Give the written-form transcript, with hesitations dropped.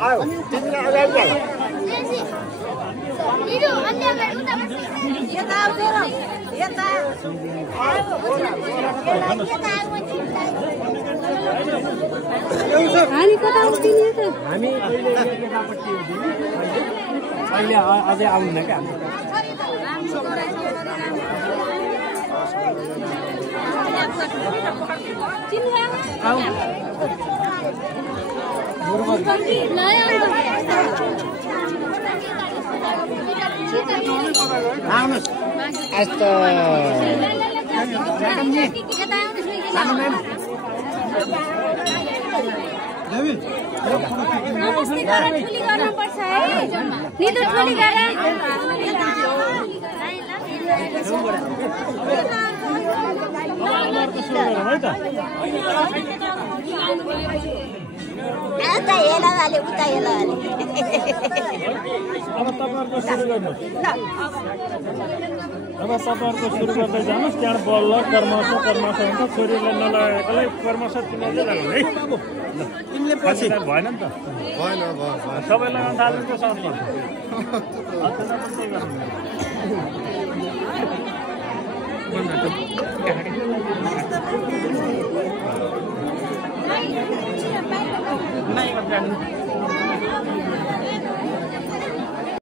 आयो तिमीले अगाडि जाऊ दिदु अन्य उता यता आउँछ र यता हामी कता उठिने त हामी अहिले यतापट्टि उठिने अहिले अझै आउन्न क्या आउनुहोस् यस्तो नमस्ते गरेर ठुली गर्नुपर्छ है निदु ठुली गरेर आता हेला वाले उता हेला वाले अब तपाईहरुको सुरु गर्नुस् अब तपाईहरुको सुरु गर्दै जानुस् त्यहाँ बल्ल कर्मश हुन्छ छोरीलाई नलागेकोलाई कर्मश तिमीले लगाउनु है तिमीले पछि भएन नि त भएन सबैलाई अन्दाजको साथ गर्छ नहीं